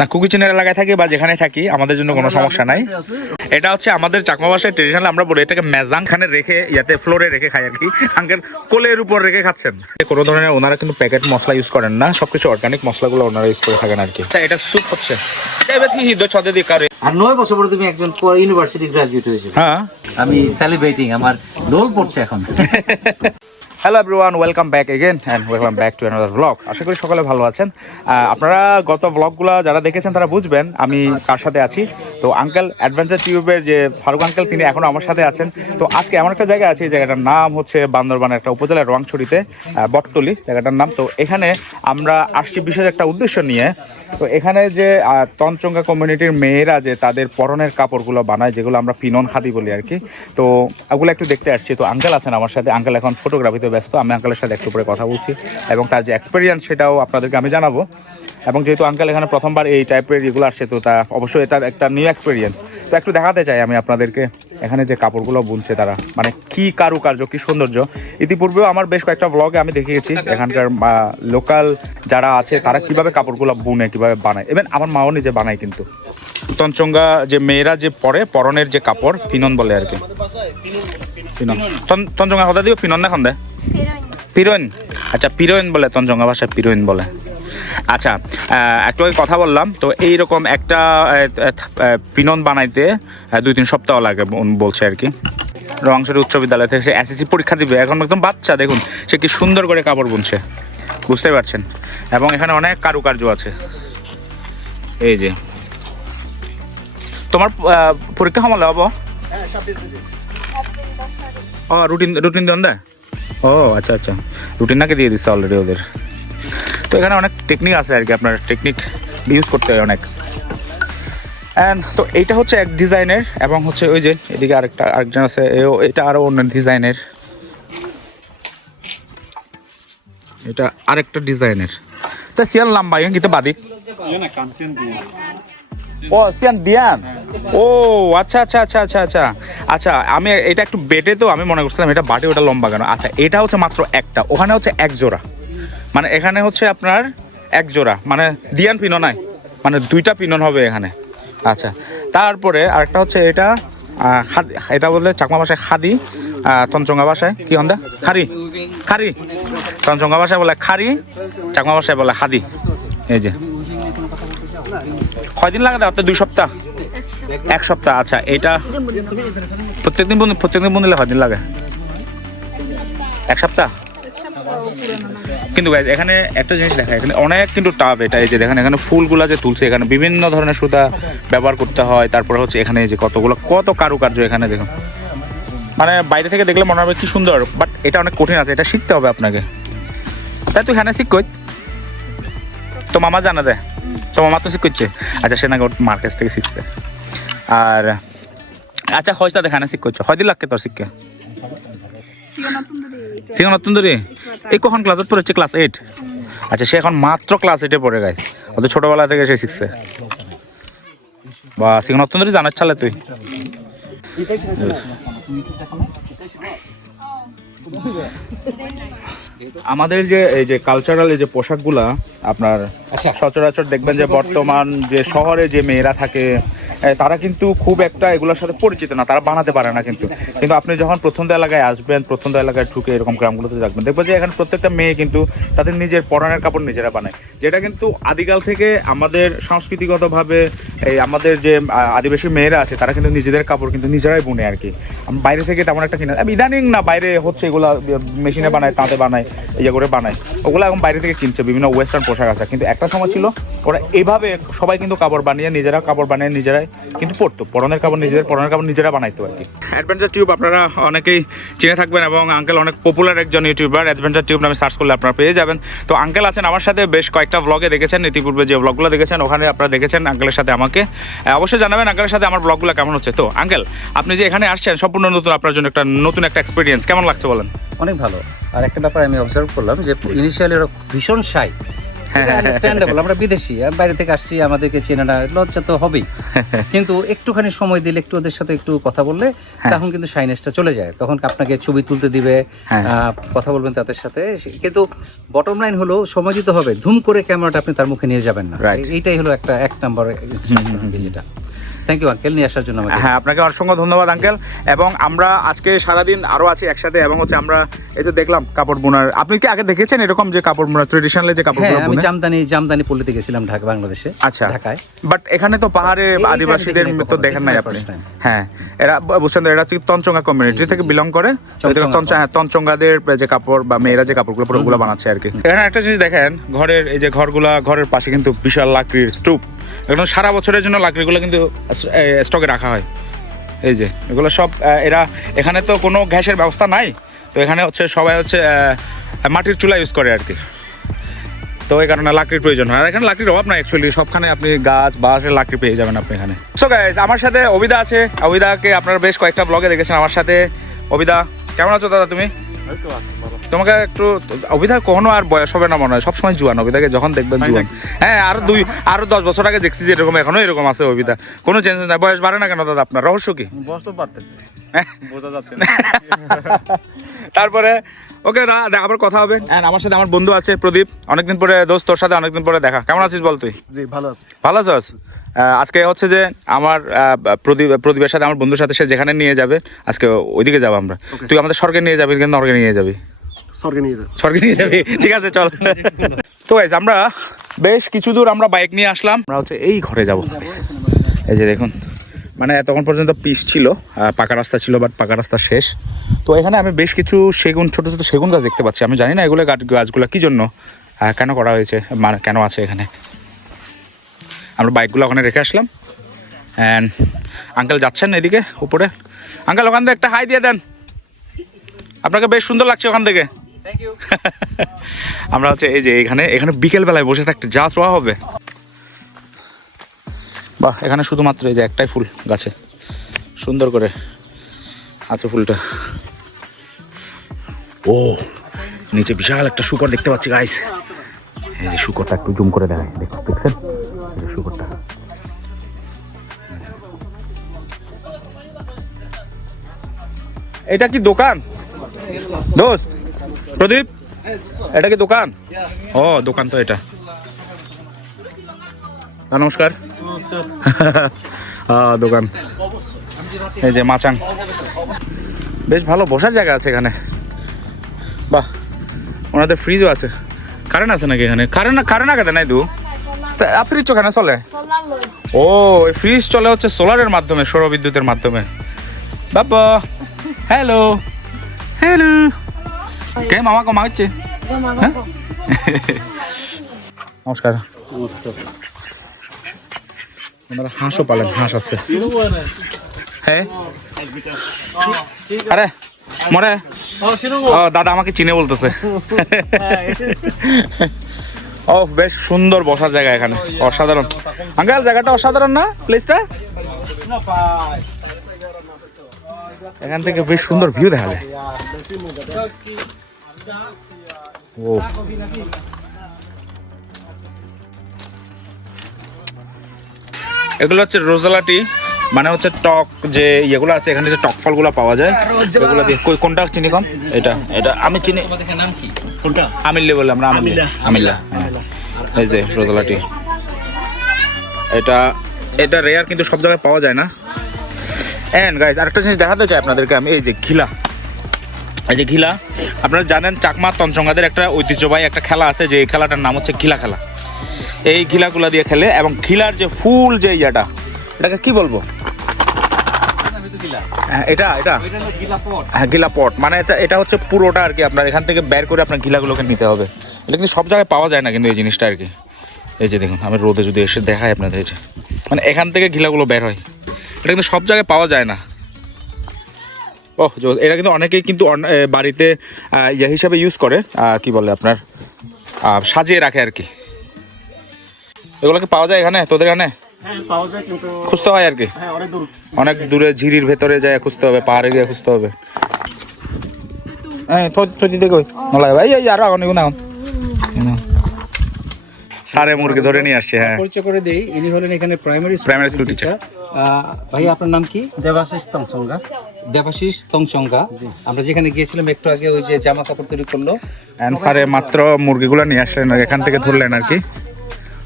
না কুকিচিনের এলাকায় থাকি বা যেখানে থাকি আমাদের জন্য কোনো সমস্যা নাই। এটা হচ্ছে আমাদের চাকমা ভাষায় ট্রেডিশনাল আমরা বলি এটাকে মেজাং খানে রেখে ইয়াতে ফ্লোরে রেখে খাই আর কি। আঙ্কেল কোলের উপর রেখে খাচ্ছেন। কোনো ধরনের ওনারা কিন্তু প্যাকেট মশলা ইউজ করেন না সবকিছু অর্গানিক মশলাগুলো ওনারা ইউজ করে থাকেন আর কি। আচ্ছা এটা স্যুপ হচ্ছে। এবার কি হিদো কারে আর নয় বছর পরে তুমি একজন ইউনিভার্সিটি গ্রাজুয়েট হয়েছে। হ্যাঁ। আমি সেলিব্রেটিং আমার রোল পড়ছে এখন। Hello everyone welcome back again and welcome back to another blog আশা করি সকলে ভালো আছেন। আপনারা গত ব্লগগুলো যারা দেখেছেন তারা বুঝবেন, আমি কার সাথে আছি। তো আঙ্কেল অ্যাডভেঞ্চার টিউবের যে ফারুক আঙ্কেল তিনি এখনও আমার সাথে আছেন। তো আজকে এমন একটা জায়গা আছে, জায়গাটার নাম হচ্ছে বান্দরবানের একটা উপজেলার রোয়াংছড়িতে বটতলি, জায়গাটার নাম। তো এখানে আমরা আসছি বিশেষ একটা উদ্দেশ্য নিয়ে। তো এখানে যে তঞ্চঙ্গা কমিউনিটির মেয়েরা যে তাদের পরনের কাপড়গুলো বানায়, যেগুলো আমরা পিনন খাদি বলি আর কি। তো ওগুলো একটু দেখতে আসছি। তো আঙ্কেল আছেন আমার সাথে। আঙ্কেল এখন ফটোগ্রাফিতে ব্যস্ত, আমি আঙ্কেলের সাথে একটু পরে কথা বলছি। এবং তার যে এক্সপিরিয়েন্স সেটাও আপনাদেরকে আমি জানাব। এবং যেহেতু আঙ্কেল এখানে প্রথমবার এই টাইপের এগুলো আসছে তো তা অবশ্যই এটা একটা নিউ এক্সপিরিয়েন্স তো একটু দেখাতে চাই আমি আপনাদেরকে, এখানে যে কাপড়গুলো বুনছে তারা। মানে কি কারুকার্য, কি সৌন্দর্য। ইতিপূর্বেও আমার বেশ কয়েকটা ব্লগে আমি দেখিয়েছি, এখানকার লোকাল যারা আছে, তারা কীভাবে কাপড়গুলো বুনে, কীভাবে বানায়। ইভেন আমার মাও নিজে বানায় কিন্তু। তঞ্চঙ্গা যে মেয়েরা যে পরে, পরনের যে কাপড়, ফিনন বলে আর কি। ফিনন তন- তঞ্চঙ্গা কথা দিও ফিনন এখন দে পিরোইন আচ্ছা পিরোইন বলে তঞ্চঙ্গা ভাষায় পিরোইন বলে। আচ্ছা একটু আগে কথা বললাম। তো এইরকম একটা আহ, আহ, পিনন বানাইতে দুই তিন সপ্তাহ লাগে বলছে আর কি। রংসরি উচ্চ বিদ্যালয় থেকে সে এসএসসি পরীক্ষা দিবে। এখন একদম বাচ্চা দেখুন সে কি সুন্দর করে কাপড় বুনছে। বুঝতে পারছেন? এবং এখানে অনেক কারুকার্য আছে। এই যে। তোমার পরীক্ষা সময় হব ও রুটিন রুটিন দেন দেয় ও আচ্ছা আচ্ছা। রুটিন নাকি দিয়ে দিচ্ছে অলরেডি ওদের। তো এখানে অনেক টেকনিক আছে আর কি, আপনার টেকনিক ইউজ করতে হয় অনেক। অ্যান্ড তো এইটা হচ্ছে এক ডিজাইনের এবং হচ্ছে ওই যে এদিকে আরেকটা, আরেকজন আছে এটা আরও অন্য ডিজাইনের এটা আরেকটা ডিজাইনের তা সিয়াল ইয়ে কিন্তু বাদিক? ও সিয়ান দিয়ান। ও আচ্ছা আচ্ছা আচ্ছা আচ্ছা আচ্ছা। আচ্ছা আমি এটা একটু বেটে তো, আমি মনে করছিলাম এটা বাটে, ওটা লম্বা কেন? আচ্ছা এটা হচ্ছে মাত্র একটা। ওখানে হচ্ছে এক জোড়া। মানে এখানে হচ্ছে আপনার এক জোড়া। মানে দিয়ান পিনন নাই। মানে দুইটা পিনন হবে এখানে। আচ্ছা তারপরে আরেকটা হচ্ছে এটা এটা বলে চাকমা ভাষায় খাদি তঞ্চঙ্গা ভাষায়। কি হন্দা? খারি। খারি। তঞ্চঙ্গা ভাষায় বলে খারি, চাকমা ভাষায় বলে খাদি। এই যে। কয়দিন লাগে দেওয়াতে দুই সপ্তাহ? এক সপ্তাহ আচ্ছা এটা প্রত্যেকদিন বন্ধু প্রত্যেকদিন বন্ধু কয়দিন লাগে? এক সপ্তাহ? কিন্তু এখানে একটা জিনিস দেখা, এখানে অনেক কিন্তু টাফ এটা, এই যে দেখেন, এখানে ফুলগুলা যে তুলছে, এখানে বিভিন্ন ধরনের সুতা ব্যবহার করতে হয়, তারপরে হচ্ছে এখানে যে কতগুলো, কত কারুকার্য এখানে দেখুন। মানে বাইরে থেকে দেখলে মনে হবে কি সুন্দর বাট এটা অনেক কঠিন আছে, এটা শিখতে হবে আপনাকে। তাই তুই এখানে শিখ কই? তো মামা জানা দেয় তো মামা তো শিখ করছে আচ্ছা সে নাকি মার কাছ থেকে শিখছে। আর আচ্ছা হয়তো দেখানে শিখ করছ হয় দিন লাগকে তোর শিখকে। সিংহ নতুন ধরে এই কখন ক্লাসত পড়েছে? ক্লাস এইট আচ্ছা সে এখন মাত্র ক্লাস এইটে পড়ে গাইস অত ছোটবেলা থেকে সে শিখছে। বা সিংহ নতুন ধরে জানার চালে তুই। আমাদের যে, এই যে কালচারাল এই যে পোশাকগুলা, আপনার সচরাচর দেখবেন যে বর্তমান যে শহরে যে মেয়েরা থাকে তারা কিন্তু খুব একটা এগুলোর সাথে পরিচিত না, তারা বানাতে পারে না কিন্তু। কিন্তু আপনি যখন প্রথম এলাকায় আসবেন, প্রথম এলাকায় ঢুকে এরকম গ্রামগুলোতে থাকবেন, দেখবেন যে এখানে প্রত্যেকটা মেয়ে কিন্তু তাদের নিজের পরনের কাপড় নিজেরা বানায়। যেটা কিন্তু আদিকাল থেকে আমাদের সংস্কৃতিগতভাবে, এই আমাদের যে আদিবাসী মেয়েরা আছে, তারা কিন্তু নিজেদের কাপড় কিন্তু নিজেরাই বুনে আর কি। বাইরে থেকে তেমন একটা কিনে আমি, ইদানিং না, বাইরে হচ্ছে এগুলা মেশিনে বানায়, তাঁতে বানায় ইয়ে করে বানায়। ওগুলো এখন বাইরে থেকে কিনছে, বিভিন্ন ওয়েস্টার্ন পোশাক আছে, কিন্তু একটা সময় ছিল ওরা এইভাবে সবাই কিন্তু কাপড় বানিয়ে নিজেরা কাপড় বানিয়ে নিজেরাই কিন্তু পরতো। পরনের কাপড় নিজেদের পরনের কাপড় নিজেরা বানাইতো আর কি। অ্যাডভেঞ্চার টিউব আপনারা অনেকেই চিনে থাকবেন এবং আঙ্কেল অনেক পপুলার একজন ইউটিউবার অ্যাডভেঞ্চার টিউব নামে সার্চ করলে আপনারা পেয়ে যাবেন। তো আঙ্কেল আছেন আমার সাথে বেশ কয়েকটা ব্লগে দেখেছেন ইতিপূর্বে যে ব্লগগুলো দেখেছেন ওখানে আপনারা দেখেছেন আঙ্কেলের সাথে আমাকে। অবশ্যই জানাবেন আঙ্কেলের সাথে আমার ব্লগগুলো কেমন হচ্ছে। তো আঙ্কেল আপনি যে এখানে আসছেন সম্পূর্ণ নতুন আপনার জন্য একটা নতুন একটা এক্সপিরিয়েন্স কেমন লাগছে বলেন? অনেক ভালো। আর একটা ব্যাপার আমি অবজার্ভ করলাম যে ইনিশিয়ালি ওরা ভীষণ সাই আন্ডারস্ট্যান্ডেবল আমরা বিদেশি বাইরে থেকে আসছি আমাদেরকে চেনা না লজ্জা তো হবেই। কিন্তু একটুখানি সময় দিলে একটু ওদের সাথে একটু কথা বললে তখন কিন্তু সাইনেসটা চলে যায়। তখন আপনাকে ছবি তুলতে দিবে হ্যাঁ। আহ, কথা বলবেন তাদের সাথে। কিন্তু বটম লাইন হলো সময় দিতে হবে। ধুম করে ক্যামেরাটা আপনি তার মুখে নিয়ে যাবেন না. এইটাই হলো একটা এক নম্বর যেটা। থ্যাংক ইউ আঙ্কেল নিয়ে আসার জন্য হ্যাঁ আপনাকে অসংখ্য ধন্যবাদ আঙ্কেল এবং আমরা আজকে সারাদিন আরও আছি একসাথে এবং হচ্ছে আমরা এই তো দেখলাম কাপড় বোনার। আপনি কি আগে দেখেছেন এরকম যে কাপড় বোনার ট্রেডিশনাল যে কাপড় হ্যাঁ আমি জামদানি জামদানি পল্লীতে গেছিলাম ঢাকা বাংলাদেশে আচ্ছা। ঢাকায়। বাট এখানে তো পাহাড়ে আদিবাসীদের তো দেখেন নাই আপনি। হ্যাঁ এরা বুঝছেন এরা হচ্ছে তঞ্চঙ্গা কমিউনিটি থেকে বিলং করে। চঞ্চঙ্গা। তঞ্চ- হ্যাঁ, তঞ্চঙ্গাদের যে কাপড় বা মেয়েরা যে কাপড়গুলো পরে ওগুলো বানাচ্ছে আর কি। এখানে একটা জিনিস দেখেন ঘরের এই যে ঘরগুলা ঘরের পাশে কিন্তু বিশাল লাকড়ির স্তূপ। একদম সারা বছরের জন্য লাকড়িগুলো কিন্তু স্টকে রাখা হয়। এই যে, এগুলো সব এরা, এখানে তো কোনো গ্যাসের ব্যবস্থা নাই, তো এখানে হচ্ছে সবাই হচ্ছে মাটির চুলা ইউজ করে আর কি তো এই কারণে লাকড়ির প্রয়োজন হয়। আর এখানে লাকড়ির অভাব নাই অ্যাকচুয়ালি সবখানে আপনি গাছ বাঁশের লাকড়ি পেয়ে যাবেন আপনি এখানে। সো গাইজ আমার সাথে অবিদা আছে। অবিদাকে আপনারা বেশ কয়েকটা ব্লগে দেখেছেন। আমার সাথে অবিদা কেমন আছো দাদা তুমি? তোমাকে একটু অভিধা কখনো আর বয়স হবে না মনে হয় সবসময় জুয়ান অভিধাকে যখন দেখবেন জুয়ান। হ্যাঁ আরও দুই আরও দশ বছর আগে দেখছি যে এরকম এখনও এরকম আছে অভিধা কোনো চেঞ্জ নাই। বয়স বাড়ে না কেন দাদা আপনার? রহস্য কি? বয়স তো বাড়তেছে। হ্যাঁ? বোঝা যাচ্ছে না। তারপরে ওকে আবার কথা হবে। হ্যাঁ আমার সাথে আমার বন্ধু আছে প্রদীপ। অনেকদিন পরে দোস্ত তোর সাথে অনেকদিন পরে দেখা। কেমন আছিস বল তুই? জি ভালো আছে। ভালো আছিস? আজকে হচ্ছে যে আমার আহ, প্রদীপ প্রদীপের সাথে আমার বন্ধুর সাথে সে যেখানে নিয়ে যাবে আজকে ওইদিকে যাব আমরা। তুই আমাদের স্বর্গে নিয়ে যাবি কিন্তু নরকে নিয়ে যাবি। স্বর্গে নিয়ে যাবে। স্বর্গে নিয়ে যাবি? ঠিক আছে চল। তো গাইজ আমরা বেশ কিছু দূর আমরা বাইক নিয়ে আসলাম। আমরা হচ্ছে এই ঘরে যাব। এই যে দেখুন মানে এতক্ষণ পর্যন্ত পিস ছিল পাকা রাস্তা ছিল বাট পাকা রাস্তা শেষ। তো এখানে আমি বেশ কিছু সেগুন ছোট ছোট সেগুন গাছ দেখতে পাচ্ছি। আমি জানি না এগুলো গাছ গাছগুলো কী জন্য কেন করা হয়েছে মানে কেন আছে এখানে। আমরা বাইকগুলো ওখানে রেখে আসলাম। অ্যান্ড আঙ্কেল যাচ্ছেন এদিকে উপরে। আঙ্কেল ওখান থেকে একটা হাই দিয়ে দেন। আপনাকে বেশ সুন্দর লাগছে ওখান থেকে। আমরা হচ্ছে এই যে এখানে এখানে বিকেল বেলায় বসে থাকতে যা শোয়া হবে। বাহ এখানে শুধুমাত্র এই যে একটাই ফুল গাছে। সুন্দর করে আছে ফুলটা। ও নিচে বিশাল একটা শুকর দেখতে পাচ্ছি গাইস এই যে শুকরটা একটু জুম করে দেখায় দেখো দেখছেন? শুকরটা। এটা কি দোকান? দোস্ত প্রদীপ এটা কি দোকান? ও দোকান তো এটা। আহ, নমস্কার। আহ, দোকান। এই যে মাচাং। বেশ ভালো বসার জায়গা আছে এখানে। বাহ ওনাদের ফ্রিজও আছে। কারেন্ট আছে নাকি এখানে? কারেন্ট কারেন্ট আগে নাই দু? ফ্রিজ ওখানে চলে। ও এই ফ্রিজ চলে হচ্ছে সোলারের মাধ্যমে সৌর বিদ্যুতের মাধ্যমে। বাবা। হ্যালো হ্যালো কে মামা কমা হচ্ছে? হ্যাঁ? নমস্কার। ওনারা হাঁসও পালেন হাঁস আছে। আরে, মরে। ও, দাদা আমাকে চিনে বলতেছে। ও, বেশ সুন্দর বসার জায়গা এখানে, অসাধারণ। আঙ্কাল, জায়গাটা অসাধারণ না প্লেসটা এখান থেকে বেশ সুন্দর ভিউ দেখা যায়। ও। এগুলো হচ্ছে রোজালাটি। মানে হচ্ছে টক যে ইয়েগুলো আছে এখানে যে টক ফলগুলো পাওয়া যায় এগুলো দিয়ে কই কোনটা চিনি কম? এটা এটা আমি চিনি তোমাদের নাম কি? কোনটা? আমিল্লে বলে আমরা আমিল্লা। আমিল্লা। হ্যাঁ। এই যে রোজালাটি। এটা এটা রেয়ার কিন্তু সব জায়গায় পাওয়া যায় না। এন্ড গাইজ আরেকটা জিনিস দেখাতে চাই আপনাদেরকে আমি এই যে ঘিলা। এই যে ঘিলা আপনারা জানেন চাকমা তঞ্চঙ্গাদের একটা ঐতিহ্যবাহী একটা খেলা আছে যে এই খেলাটার নাম হচ্ছে ঘিলা খেলা। এই ঘিলাগুলা দিয়ে খেলে এবং ঘিলার যে ফুল যে ইয়েটা এটাকে কি বলব? এটা এটা। হ্যাঁ গিলা পট। মানে এটা এটা হচ্ছে পুরোটা আর কি আপনার এখান থেকে বের করে আপনার গিলাগুলোকে নিতে হবে। এটা কিন্তু সব জায়গায় পাওয়া যায় না কিন্তু এই জিনিসটা আর কি। এই যে দেখুন আমি রোদে যদি এসে দেখাই আপনাদের এই যে। মানে এখান থেকে গিলাগুলো বের হয়। এটা কিন্তু সব জায়গায় পাওয়া যায় না। ওহ জোস। এটা কিন্তু অনেকেই কিন্তু বাড়িতে ইয়ে হিসাবে ইউজ করে। কি বলে আপনার? সাজিয়ে রাখে আর কি। এগুলো কি পাওয়া যায় এখানে তোদের এখানে? হ্যাঁ খুঁজতে হয় আর কি। হ্যাঁ অনেক দূর। অনেক দূরে ঝিরির ভেতরে যায় খুঁজতে হবে পাহাড়ে গিয়ে খুঁজতে হবে। হ্যাঁ তো তো কই? নলাই ভাই এই আর আগুন এগুন সারে মুরগি ধরে নিয়ে আসছে হ্যাঁ। পরিচয় করে দেই ইনি হলেন এখানে প্রাইমারি teacher. ভাই আপনার নাম কি? দেবাশিস তমসঙ্গা দেবাশিস তংচঙ্গা আমরা যেখানে গিয়েছিলাম একটু আগে ওই যে জামা কাপড় তৈরি করল। স্যারে মাত্র মুরগিগুলো নিয়ে আসলেন এখান থেকে ধরলেন আর কি।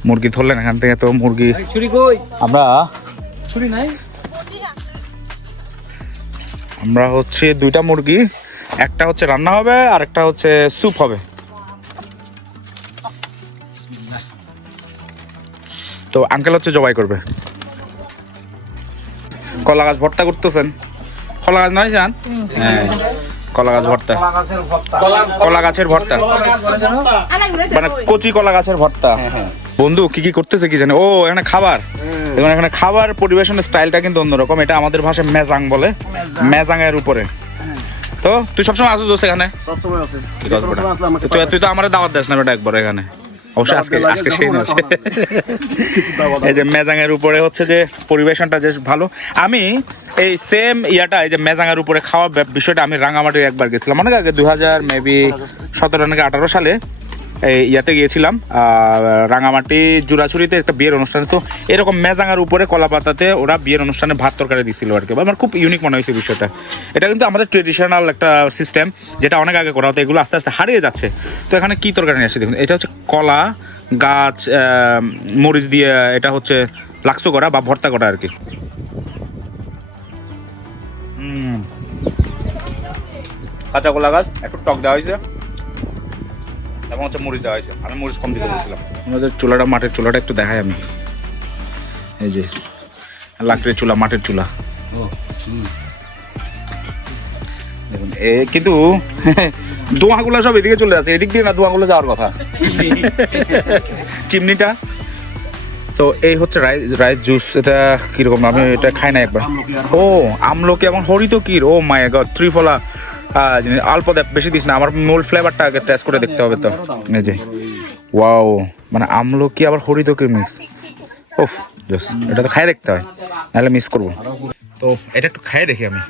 মুরগি ধরলেন এখান থেকে তো মুরগি ছুরি কই? আমরা ছুরি নাই? আমরা হচ্ছে দুইটা মুরগি একটা হচ্ছে রান্না হবে আর একটা হচ্ছে স্যুপ হবে। তো আঙ্কেল হচ্ছে জবাই করবে। কলা গাছ ভর্তা করতেছেন। কলা গাছ নয় জান? হ্যাঁ কলা গাছ ভর্তা। কলা গাছের ভর্তা। মানে কচি কলা গাছের ভর্তা। বন্ধু কি কি করতেছে কি জানে? ও এখানে খাবার। এবং এখানে খাবার পরিবেশনের স্টাইলটা কিন্তু অন্যরকম। এটা আমাদের ভাষায় মেজাং বলে। মেজাং। এর উপরে। তো তুই সবসময় আসিস দোস্ত এখানে? তুই তুই তো আমার দাওয়াত দেস না বেটা একবার এখানে। অবশ্যই আজকে আজকে সেই আছে এই যে মেজাঙের উপরে হচ্ছে যে পরিবেশনটা বেশ ভালো। আমি এই সেম ইয়াটা এই যে মেজাঙের উপরে খাওয়া বিষয়টা আমি রাঙামাটি একবার গেছিলাম। অনেক আগে দুই হাজার মেবি সতেরো নাকি আঠারো সালে। ইয়াতে গিয়েছিলাম রাঙামাটি জুরাছুরিতে একটা বিয়ের অনুষ্ঠানে। তো এরকম মেজাঙার উপরে কলা পাতাতে ওরা বিয়ের অনুষ্ঠানে ভাত তরকারি দিছিল আর কি। আমার খুব ইউনিক মনে হয়েছে বিষয়টা। এটা কিন্তু আমাদের ট্রেডিশনাল একটা সিস্টেম যেটা অনেক আগে করা হতো, এগুলো আস্তে আস্তে হারিয়ে যাচ্ছে। তো এখানে কী তরকারি নিয়ে আসছে দেখুন, এটা হচ্ছে কলা, গাছ মরিচ দিয়ে এটা হচ্ছে লাক্সো করা বা ভর্তা করা আর কি। কাঁচা কলা গাছ, একটু টক দেওয়া হয়েছে। এবং হচ্ছে মরিচ দেওয়া হয়েছে। আমি মরিচ কম দিতে বলছিলাম। আমাদের চুলাটা মাটির চুলাটা একটু দেখাই আমি। এই যে লাকড়ির চুলা মাটির চুলা। দেখুন এ কিন্তু দোঁয়াগুলো সব এদিকে চলে যাচ্ছে। এদিক দিয়ে না দোঁয়াগুলো যাওয়ার কথা। চিমনিটা। তো এই হচ্ছে রাইস রাইস জুস। এটা কীরকম? আমি এটা খাই না একবার। ও আমলকি এবং হরিতকির ও মাই গড ত্রিফলা। জিনিস অল্প দেখ বেশি দিস না, আমার মূল ফ্লেভারটা আগে টেস্ট করে দেখতে হবে তো। এই যে ওয়াও মানে আমলকি আবার হরিতকির মিক্স ওফ জোস এটা তো খাই দেখতে হয়, নাহলে মিস করব। তো এটা একটু খাই দেখি আমি।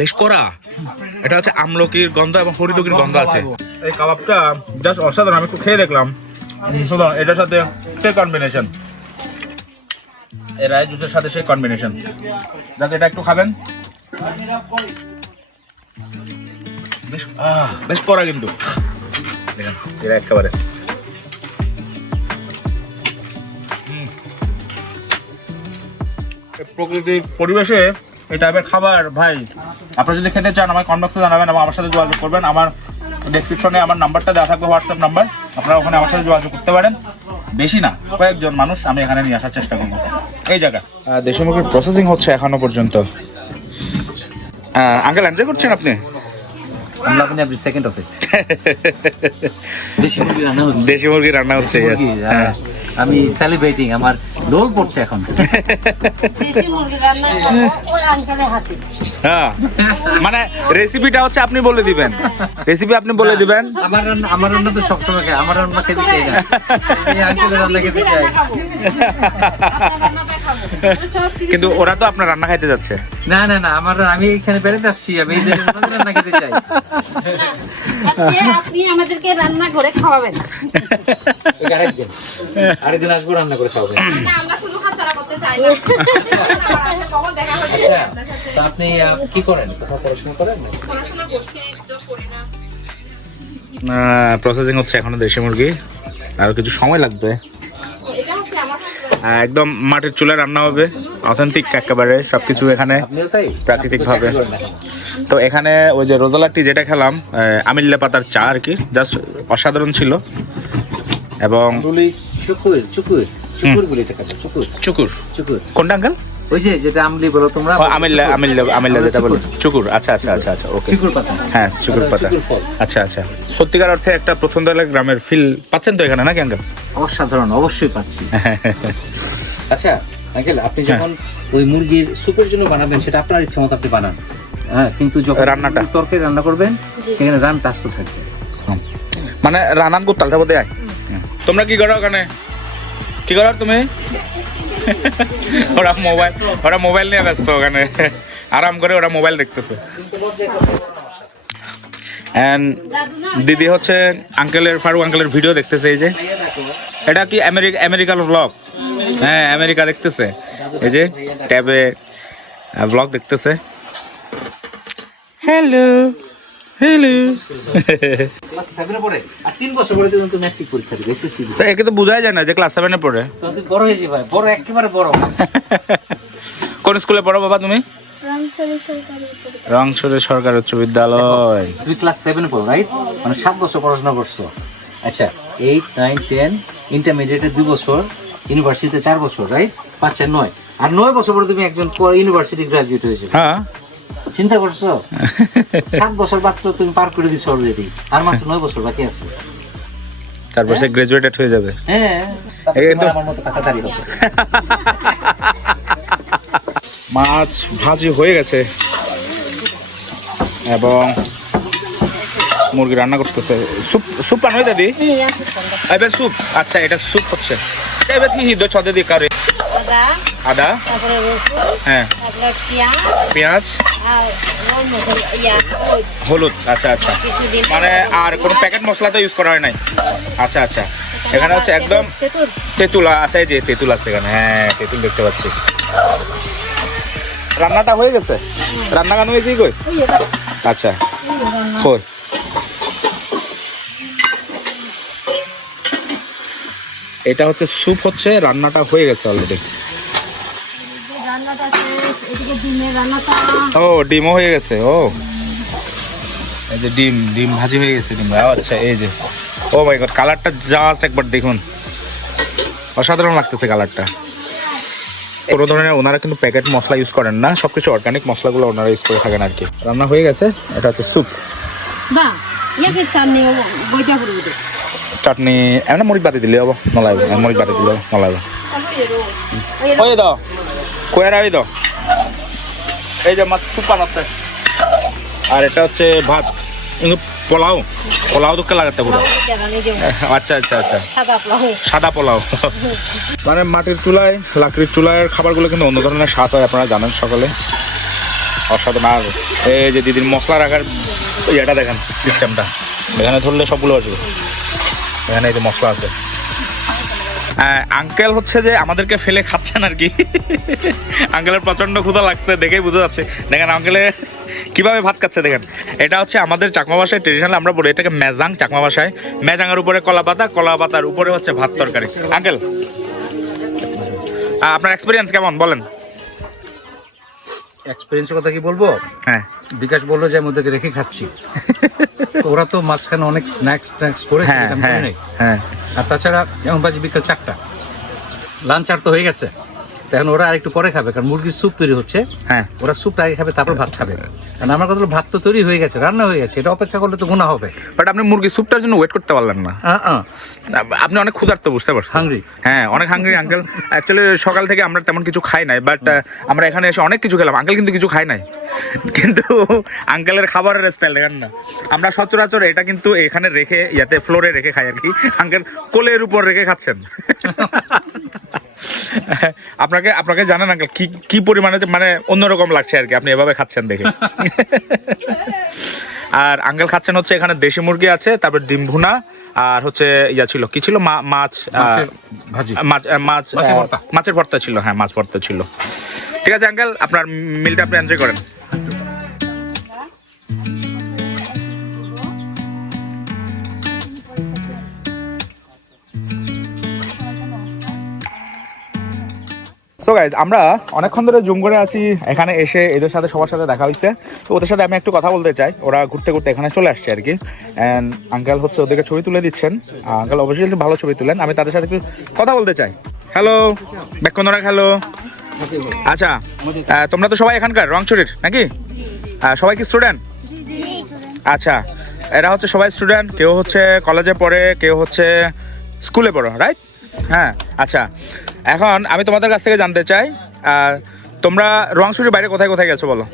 বেশ করা এটা হচ্ছে আমলকির গন্ধ এবং হরিদকির গন্ধ আছে। এই কাবাবটা জাস্ট অসাধারণ, আমি একটু খেয়ে দেখলাম। এটার সাথে কম্বিনেশন এই রায় জুসের সাথে সেই কম্বিনেশন জাস্ট এটা একটু খাবেন। বেশ বেশ করা কিন্তু। দেখেন একেবারে। প্রকৃতির পরিবেশে এই টাইপের খাবার, ভাই, আপনারা যদি খেতে চান আমার কনবক্সে জানাবেন এবং আমার সাথে যোগাযোগ করবেন। আমার ডেসক্রিপশনে আমার নাম্বারটা দেওয়া থাকবে হোয়াটসঅ্যাপ নাম্বার আপনারা ওখানে আমার সাথে যোগাযোগ করতে পারেন। বেশি না কয়েকজন মানুষ আমি এখানে নিয়ে আসার চেষ্টা করব। এই জায়গা। দেশি মুরগির প্রসেসিং হচ্ছে এখনও পর্যন্ত। আঙ্কেল এনজয় করছেন আপনি? মুরগি রান্না হচ্ছে। দেশি মুরগি রান্না হচ্ছে হ্যাঁ। আমি সেলিব্রেটিং আমার লোভ পড়ছে এখন। দেশি মুরগি রান্না ওই আঙ্কেলের হাতে। হ্যাঁ। মানে রেসিপিটা হচ্ছে আপনি বলে দিবেন। রেসিপি আপনি বলে দিবেন। আমার রান্না আমার রান্না তো সবসময় খাই। আমার রান্না খেতে চাই না। এই আঙ্কেলের রান্না খেতে চাই। কিন্তু ওরা তো আপনার রান্না খাইতে যাচ্ছে। না না না আমার আমি এখানে বেড়াতে আসছি। আমি এই দেশের রান্না খেতে চাই। আজকে আপনি আমাদেরকে রান্না করে খাওয়াবেন। আরেকদিন আরেকদিন আসব রান্না করে খাওয়াবেন না আমরা শুধু হাতছাড়া করতে চাই না। কখন দেখা হচ্ছে? আচ্ছা তো আপনি কি করেন? কোথাও পড়াশোনা করেন পড়াশোনা করছি তো করি না। প্রসেসিং হচ্ছে এখনও দেশি মুরগি। আরও কিছু সময় লাগবে। এটা হচ্ছে আমার husband। আহ, একদম মাটির চুলায় রান্না হবে। অথেন্টিক একেবারে সবকিছু এখানে আপনিও তাই? প্রাকৃতিক তো এখন। তো এখানে ওই যে রোজালার টি যেটা খেলাম আমিল্লা পাতার চা আর কি জাস্ট অসাধারণ ছিল। এবং চুকুর চুকুর চুকুর গুলি চুকুর। চুকুর। চুকুর। কোনটা আঙ্কেল ওই যে যেটা আমলি বলো তোমরা আমিল্লা আমিল্লা আমিল্লা যেটা বলি। চুকুর। আচ্ছা আচ্ছা আচ্ছা আচ্ছা ওকে চুকুর পাতা। হ্যাঁ চুকুর পাতা। আচ্ছা আচ্ছা। সত্যিকার অর্থে একটা প্রথম দলের গ্রামের ফিল পাচ্ছেন তো এখানে নাকি আঙ্কেল অসাধারণ অবশ্যই পাচ্ছি। আচ্ছা আঙ্কেল আপনি যখন ওই মুরগির স্যুপের জন্য বানাবেন সেটা আপনার ইচ্ছা মতো আপনি বানান। হ্যাঁ কিন্তু যখন রান্নাটা? তরকারি রান্না করবেন সেখানে রান টাস্ত থাকবে। মানে রানান গুত্তালটা বোধ হয় তোমরা কি করো ওখানে? কি করো তুমি? ওরা মোবাইল ওরা মোবাইল নিয়ে ব্যস্ত ওখানে। আরাম করে ওরা মোবাইল দেখতেছে। অ্যান্ড দিদি হচ্ছে আঙ্কেলের ফারুক আঙ্কেলের ভিডিও দেখতেছে এই যে। এটা কি আমেরিকা আমেরিকার ব্লগ হ্যাঁ আমেরিকা দেখতেছে। এই যে ট্যাবে ব্লগ দেখতেছে। হ্যালো হ্যালো ক্লাস পড়ে? আর বছর পরে তুমি ম্যাট্রিক পরীক্ষা দিবে এসএসসি দিবে। একে তো বোঝাই যায় না যে ক্লাস সেভেনে পড়ে। তো বড় হয়েছি ভাই। বড় একেবারে বড় কোন স্কুলে পড়ো বাবা তুমি? রামচরি সরকারি উচ্চ বিদ্যালয়। রংসুরের সরকারি উচ্চ বিদ্যালয়। তুমি ক্লাস সেভেনে পড়ো রাইট মানে সাত বছর পড়াশোনা করছ। আচ্ছা এইট নাইন টেন ইন্টারমিডিয়েটে দুই বছর ইউনিভার্সিটিতে চার বছর রাইট পাঁচ চার নয়। আর নয় বছর পরে তুমি একজন ইউনিভার্সিটি গ্রাজুয়েট হয়েছে। হ্যাঁ। চিন্তা করছ? সাত বছর মাত্র তুমি পার করে দিছো অলরেডি আর মাত্র নয় বছর বাকি আছে। তারপর সে গ্রাজুয়েটেড হয়ে যাবে। হ্যাঁ। এই তো- আমার মতো টাকা দাঁড়িয়ে হবে। মাছ ভাজি হয়ে গেছে। এবং মুরগি রান্না করতেছে। স্যুপ স্যুপ পান হয়ে দাদি। এবার স্যুপ আচ্ছা এটা স্যুপ হচ্ছে। এবার কি হিদ ছদে দিয়ে কারে? আদা আদা তারপরে রসুন হ্যাঁ। তারপরে পেঁয়াজ হলুদ আচ্ছা আচ্ছা। মানে আর কোনো প্যাকেট মশলা তো ইউজ করা হয় নাই? আচ্ছা আচ্ছা। এখানে হচ্ছে একদম তেঁতুল। তেঁতুল আচ্ছা এই যে তেঁতুল আছে এখানে। হ্যাঁ তেঁতুল দেখতে পাচ্ছি। রান্নাটা হয়ে গেছে? রান্না গান হয়েছে কই? আচ্ছা। কই? এটা হচ্ছে স্যুপ হচ্ছে রান্নাটা হয়ে গেছে অলরেডি রান্নাটা শেষ এদিকে ডিমের রান্নাটা ও ডিমও হয়ে গেছে ও। এই যে ডিম ডিম ভাজি হয়ে গেছে ডিম ও আচ্ছা এই যে। ও মাই গড কালারটা জাস্ট একবার দেখুন। অসাধারণ লাগতেছে কালারটা। কোনো ধরনের ওনারা কিন্তু প্যাকেট মশলা ইউজ করেন না সব কিছু অর্গানিক মশলাগুলো ওনারা ইউজ করে থাকেন আর কি রান্না হয়ে গেছে এটা হচ্ছে স্যুপ চাটনি এমনি মরিচ বাতি দিলে হব নলাইব মরিচ বাতি দিলে নলাইব দাও কোয়ারা ওই দাও এই যে মাছ স্যুপ বানাতে আর এটা হচ্ছে ভাত। পোলাও। পোলাও দুঃখে লাগাতে পুরো। আচ্ছা আচ্ছা আচ্ছা। সাদা পোলাও। মানে মাটির চুলায় লাকড়ির চুলার খাবারগুলো কিন্তু অন্য ধরনের স্বাদ হয় আপনারা জানেন সকালে। অসাধারণ। আর এই যে দিদির মশলা রাখার ইয়েটা দেখেন সিস্টেমটা এখানে ধরলে সবগুলো আসবে। এখানে এই যে মশলা আছে। আঙ্কেল হচ্ছে যে আমাদেরকে ফেলে খাচ্ছেন আর কি। আঙ্কেলের প্রচণ্ড ক্ষুধা লাগছে, দেখেই বোঝা যাচ্ছে। দেখেন আঙ্কেলে কীভাবে ভাত খাচ্ছে, দেখেন। এটা হচ্ছে আমাদের চাকমা বাসায় ট্রেডিশনাল আমরা বলি এটাকে মেজাং চাকমা ভাষায়। মেজাঙের উপরে কলা পাতা, কলা পাতার উপরে হচ্ছে ভাত তরকারি। আঙ্কেল আপনার এক্সপিরিয়েন্স কেমন? বলেন। এক্সপিরিয়েন্সের কথা কি বলব? হ্যাঁ। বিকাশ বলল যে আমি ওদেরকে রেখে খাচ্ছি। ওরা তো মাঝখানে অনেক স্ন্যাক্স স্ন্যাক্স করেছে হ্যাঁ হ্যাঁ। হ্যাঁ। আর তাছাড়া এমন বাজে বিকাল চারটা। লাঞ্চ আর তো হয়ে গেছে। এখন ওরা আর একটু পরে খাবে কারণ মুরগির স্যুপ তৈরি হচ্ছে। হ্যাঁ। ওরা স্যুপটা আগে খাবে তারপর ভাত খাবে। কারণ আমার কথা হলো ভাত তো তৈরি হয়ে গেছে রান্না হয়ে গেছে এটা অপেক্ষা করলে তো গুণা হবে। বাট আপনি মুরগির স্যুপটার জন্য ওয়েট করতে পারলেন না। আপনি অনেক ক্ষুধার্ত বুঝতে পারছেন? Hungry? হ্যাঁ অনেক হাঙ্গরি আঙ্কেল অ্যাকচুয়ালি সকাল থেকে আমরা তেমন কিছু খাই নাই বাট আমরা এখানে এসে অনেক কিছু খেলাম। আঙ্কেল কিন্তু কিছু খাই নাই। কিন্তু আঙ্কেলের খাবারের স্টাইল দেখেন না? আমরা সচরাচর এটা কিন্তু এখানে রেখে ইয়াতে ফ্লোরে রেখে খাই আর কি। আঙ্কেল কোলের উপর রেখে খাচ্ছেন। আপনাকে আপনাকে জানেন আঙ্কেল কি কি পরিমাণে মানে অন্যরকম লাগছে আর কি আপনি এভাবে খাচ্ছেন দেখে। আর আঙ্কেল খাচ্ছেন হচ্ছে এখানে দেশি মুরগি আছে তারপর ডিম ভুনা আর হচ্ছে ইয়া ছিল কি ছিল? মাছ মাছ মাছ ভর্তা। মাছের ভর্তা ছিল হ্যাঁ মাছ ভর্তা ছিল। ঠিক আছে আঙ্কেল আপনার মিলটা আপনি এনজয় করেন। সো গাইজ আমরা অনেকক্ষণ ধরে জুম করে আছি এখানে এসে এদের সাথে সবার সাথে দেখা হয়েছে তো ওদের সাথে আমি একটু কথা বলতে চাই। ওরা ঘুরতে ঘুরতে এখানে চলে আসছে আর কি। অ্যান্ড আঙ্কেল হচ্ছে ওদেরকে ছবি তুলে দিচ্ছেন। আঙ্কেল অবশ্যই ভালো ছবি তুলেন। আমি তাদের সাথে একটু কথা বলতে চাই। হ্যালো বেক্ষণরা হ্যালো আচ্ছা তোমরা তো সবাই এখানকার রংচুরির নাকি? সবাই কি স্টুডেন্ট আচ্ছা এরা হচ্ছে সবাই স্টুডেন্ট কেউ হচ্ছে কলেজে পড়ে কেউ হচ্ছে স্কুলে পড়ো রাইট হ্যাঁ আচ্ছা। এখন আমি তোমাদের কাছ থেকে জানতে চাই আর তোমরা রংচুরির বাইরে কোথায় কোথায় গেছো বলো?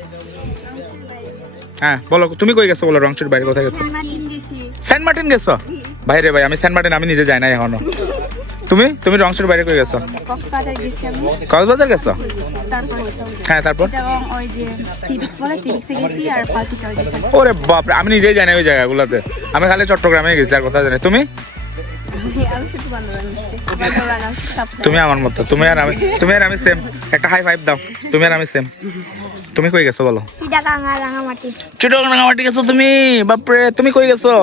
হ্যাঁ বলো তুমি কই গেছো বলো রংচুরির বাইরে কোথায় গেছো? সেন্ট মার্টিন গেছো। বাইরে ভাই আমি সেন্ট মার্টিন আমি নিজে যাই না এখনও। তুমি? তুমি রংসুর বাইরে কই গেছো? কক্সবাজার গেছি হ্যাঁ তারপর? ওরে বাপরে আমি নিজেই জানি ওই জায়গাগুলোতে। আমি খালি চট্টগ্রামে গেছি আর কোথাও জানি তুমি? তুমি আমার মতো তুমি আর আমি তুমি আর আমি সেম একটা হাই ফাইভ দাও। তুমি আর আমি সেম তুমি কই গেছো বলো? চিটং রাঙামাটি গেছো তুমি? বাপরে তুমি কই গেছো?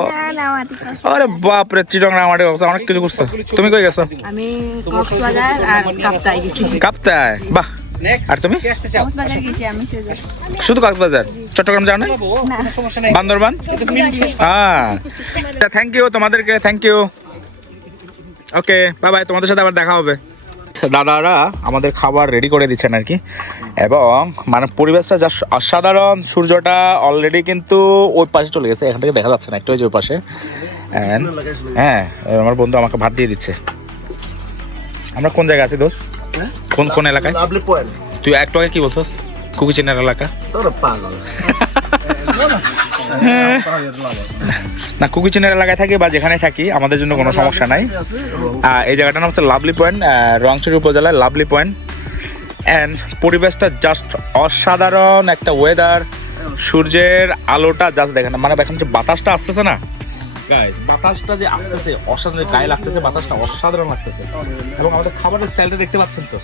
আরে বাপরে চিটং রাঙামাটি গেছো অনেক কিছু করছ। তুমি কই গেছো? আমি কক্সবাজার আর গেছি। কাপ্তায়? বাহ। আর তুমি? কে আসতে চাও? কক্সবাজার গেছি আমি শুধু শুধু কক্সবাজার? চট্টগ্রাম যাও না? বান্দরবান? হ্যাঁ থ্যাংক ইউ তোমাদেরকে thank you okay bye bye তোমাদের সাথে আবার দেখা হবে। দাদারা আমাদের খাবার রেডি করে দিচ্ছেন আর কি। এবং মানে পরিবেশটা যা অসাধারণ সূর্যটা অলরেডি কিন্তু ওই পাশে চলে গেছে এখান থেকে দেখা যাচ্ছে না একটু ওই যে ওই পাশে। হ্যাঁ আমার বন্ধু আমাকে ভাত দিয়ে দিচ্ছে। আমরা কোন জায়গায় আছি দোষ কোন কোন এলাকায়? তুই একটু আগে কি বলছিস? কুকিচিনের এলাকা। পাগল। না কুকিচিনের এলাকায় থাকি বা যেখানে থাকি, আমাদের জন্য কোনো সমস্যা নাই। এই জায়গাটার নাম হচ্ছে লাভলি পয়েন্ট রংচুরি উপজেলায় লাভলি পয়েন্ট। অ্যান্ড পরিবেশটা জাস্ট অসাধারণ একটা ওয়েদার সূর্যের আলোটা জাস্ট দেখেন মানে এখন যে বাতাসটা আসতেছে না। গাইস বাতাসটা যে আসতেছে, অসাধারণ গায়ে লাগতেছে, বাতাসটা অসাধারণ লাগতেছে। এবং আমাদের খাবারের স্টাইলটা দেখতে পাচ্ছেন তো?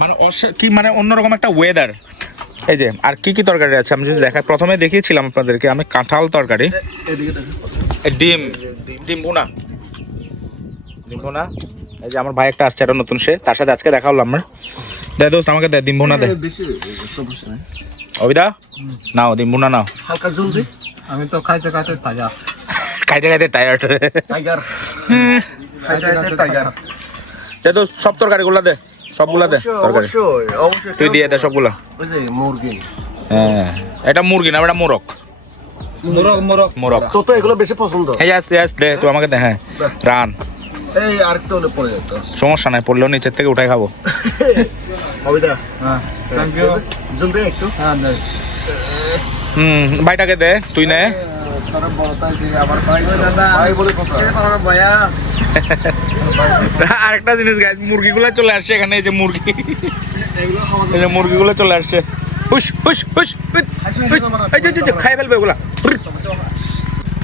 মানে কি মানে অন্যরকম একটা ওয়েদার এই যে আর কি কি তরকারি আছে? আমি যদি দেখাই প্রথমে দেখিয়েছিলাম আপনাদেরকে আমি কাঁঠাল তরকারি। ডিম ডিম ভুনা। ডিম ভুনা। এই যে আমার ভাই একটা আসছে একটা নতুন সে তার সাথে আজকে দেখা হলো আমার। দে দোস্ত আমাকে দে ডিম ভুনা দে। বেশি সমস্যা নাই। অবিদা নাও ডিম ভুনা নাও। হালকা জলদি। আমি তো খাইতে খাইতে তাজা খাইতে খাইতে টায়ার্ড টাইগার খাইতে খাইতে টাইগার দে দোস্ত সব তরকারিগুলো দে। সবগুলা দে তরকারি। অবশ্যই অবশ্যই তুই দিয়ে দে সবগুলা। মুরগি। হ্যাঁ এটা মুরগি না এটা মোরক মোরগ মোরগ। মোরক তো তো এগুলো বেশি পছন্দ। এই ইয়াস ইয়াস দে তুই আমাকে দে হ্যাঁ। রান। এই আরেকটা হলে পড়ে যেত। সমস্যা নাই পড়লেও নিচের থেকে উঠাই খাব। অবিদা হ্যাঁ থ্যাংক ইউ জলদি একটু। হ্যাঁ হুম ভাইটাকে দে তুই নে। আরেকটা জিনিস গাছ মুরগিগুলো চলে আসছে এখানে এই যে মুরগি। এই যে মুরগিগুলো চলে আসছে। হুস খাই ফেলবে ওগুলা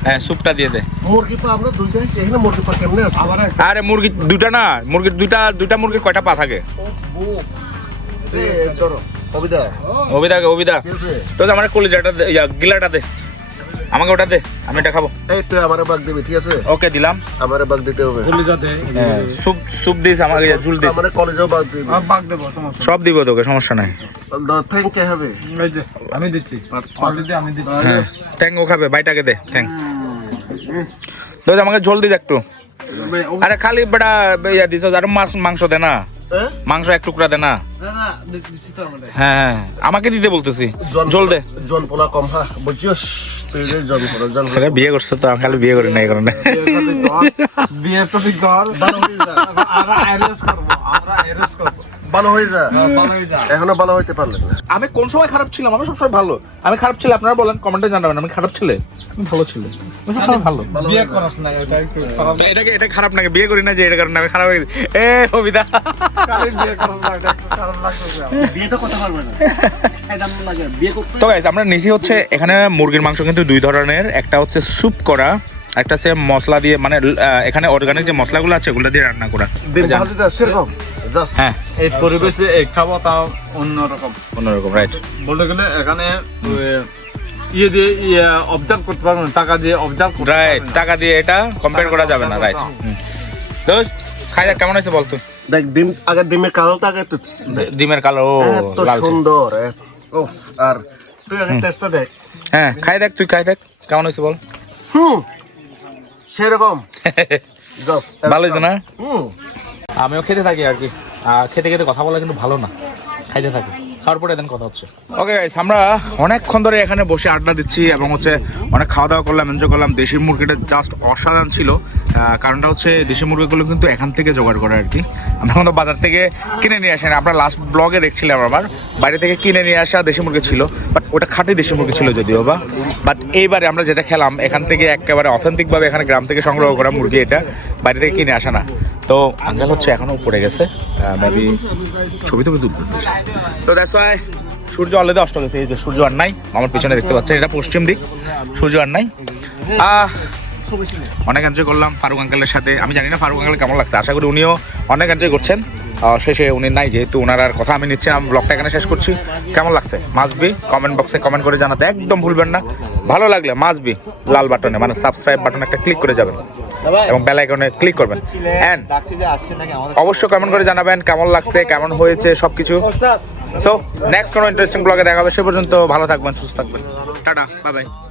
হ্যাঁ স্যুপটা দিয়ে দে মুরগি পা আমরা দুইটা এখানে মুরগি পা কেমনে আছে আরে মুরগি না মুরগির দুইটা দুইটা মুরগির কয়টা পা থাকে? ধরো অবিদা অবিদা অবিদা তো আমার কলিজাটা ইয়া, গিলাটা দে। আমাকে ওটা দে আমি এটা খাব। এই তুই আমারে বাগ দিবি ঠিক আছে? ওকে দিলাম। আমারে বাগ দিতে হবে। হ্যাঁ, স্যুপ স্যুপ দিস আমাকে ঝুল দিস। আমারে কলেজেও বাগ দিবি। আমি বাগ দেবো সমস্যা সব দিব তোকে সমস্যা নাই। থ্যাংক কে হবে। এই যে আমি দিচ্ছি। দিদি আমি দিচ্ছি। হ্যাঁ ট্যাং ও খাবে বাইটাকে দে ট্যাং তো আমাকে ঝোল দিস একটু। আরে খালি বেটা ইয়া দিস আর মাছ মাংস দে না। হ্যাঁ? মাংস এক টুকরা দে না। না না দিচ্ছি তো আমাদের হ্যাঁ হ্যাঁ আমাকে দিতে বলতেছি। জল ঝোল দে। জন পোলা কম হা বুঝছিস? তুই যে জন পোলা জন বিয়ে করছ তো, আমি খালি বিয়ে করি না এই কারণে। বিয়ের সাথে কর আমরা অ্যারেঞ্জ করব, আমরা অ্যারেঞ্জ করব। ভালো হয়ে যা ভালো হয়ে এখনও ভালো হইতে পারলেন না। আমি কোন সময় খারাপ ছিলাম? আমি সবসময় ভালো। আমি খারাপ ছিল আপনারা বলেন কমেন্টে জানাবেন আমি খারাপ ছিলে? আমি ভালো ছিল সবসময় ভালো। বিয়ে করাস না এটা একটু খারাপ এটাকে এটা খারাপ নাকি? বিয়ে করি না যে এটা কারণে আমি খারাপ হয়ে এ কবিতা। বিয়ে করাস না এটা খারাপ লাগতেছে বিয়ে তো করতে পারবে না। একদম লাগে বিয়ে করতে। তো গাইজ আমরা নিছি হচ্ছে এখানে মুরগির মাংস কিন্তু দুই ধরনের। একটা হচ্ছে স্যুপ করা একটা হচ্ছে মশলা দিয়ে মানে এখানে অর্গানিক যে মশলাগুলো আছে ওগুলো দিয়ে রান্না করা। হ্যাঁ। এই পরিবেশে এই খাওয়া তাও অন্যরকম। অন্যরকম রাইট বলতে গেলে এখানে ইয়ে দিয়ে ইয়ে অবজার্ভ করতে পারবেন না, টাকা দিয়ে অবজার্ভ করতে রাইট টাকা দিয়ে এটা কম্পেয়ার করা যাবে না রাইট দোস্ত খাই দেখ কেমন হয়েছে বল তুই দেখ ডিম আগে ডিমের কালারটা আগে তো ডিমের কালার ও লালচে সুন্দর উফ, আর তুই আগে টেস্টটা দেখ। হ্যাঁ খাই দেখ তুই খাই দেখ কেমন হয়েছে বল? হুম সেরকম। জাস্ট ভালো হয়েছে না? হুম। আমিও খেতে থাকি আর কি। খেতে খেতে কথা বলা কিন্তু ভালো না। খাইতে থাকি। খাওয়ার কথা হচ্ছে। ওকে আমরা অনেকক্ষণ ধরে এখানে বসে আড্ডা দিচ্ছি এবং হচ্ছে অনেক খাওয়া দাওয়া করলাম এনজয় করলাম। দেশি মুরগিটা জাস্ট অসাধারণ ছিল। কারণটা হচ্ছে দেশি মুরগিগুলো কিন্তু এখান থেকে জোগাড় করে আর কি। আমরা কিন্তু বাজার থেকে কিনে নিয়ে আসেন। আপনার লাস্ট ব্লগে দেখছিলাম আবার। বাইরে থেকে কিনে নিয়ে আসা দেশি মুরগি ছিল বাট ওটা খাঁটি দেশি মুরগি ছিল যদিও বা। বাট এইবারে আমরা যেটা খেলাম, এখান থেকে একেবারে অথেন্টিকভাবে এখানে গ্রাম থেকে সংগ্রহ করা মুরগি এটা। বাইরে থেকে কিনে আসা না। তো আঙ্কেল হচ্ছে এখনও উপরে গেছে মেবি ছবি টবি তুলতেছে। তো দ্যাটস ওয়াই সূর্য অলরেডি অস্ত গেছে, এই যে সূর্য আর নাই, আমার পিছনে দেখতে পাচ্ছেন, এটা পশ্চিম দিক, সূর্য আর নাই। অনেক এনজয় করলাম ফারুক আঙ্কেলের সাথে। আমি জানি না ফারুক আঙ্কেল কেমন লাগছে, আশা করি উনিও অনেক এনজয় করছেন। শেষে উনি নাই, যেহেতু ওনার আর কথা আমি নিচ্ছি আমি ব্লগটা এখানে শেষ করছি। কেমন লাগছে? মাসবি কমেন্ট বক্সে কমেন্ট করে জানাতে একদম ভুলবেন না। ভালো লাগলে মাসবি লাল বাটনে মানে সাবস্ক্রাইব বাটনে একটা ক্লিক করে যাবেন। এবং বেল আইকনে ক্লিক করবেন। অ্যান্ড অবশ্যই কমেন্ট করে জানাবেন কেমন লাগছে কেমন হয়েছে সব কিছু সো নেক্সট কোনো ইন্টারেস্টিং ব্লগে দেখা হবে সে পর্যন্ত ভালো থাকবেন সুস্থ থাকবেন। Tata bye bye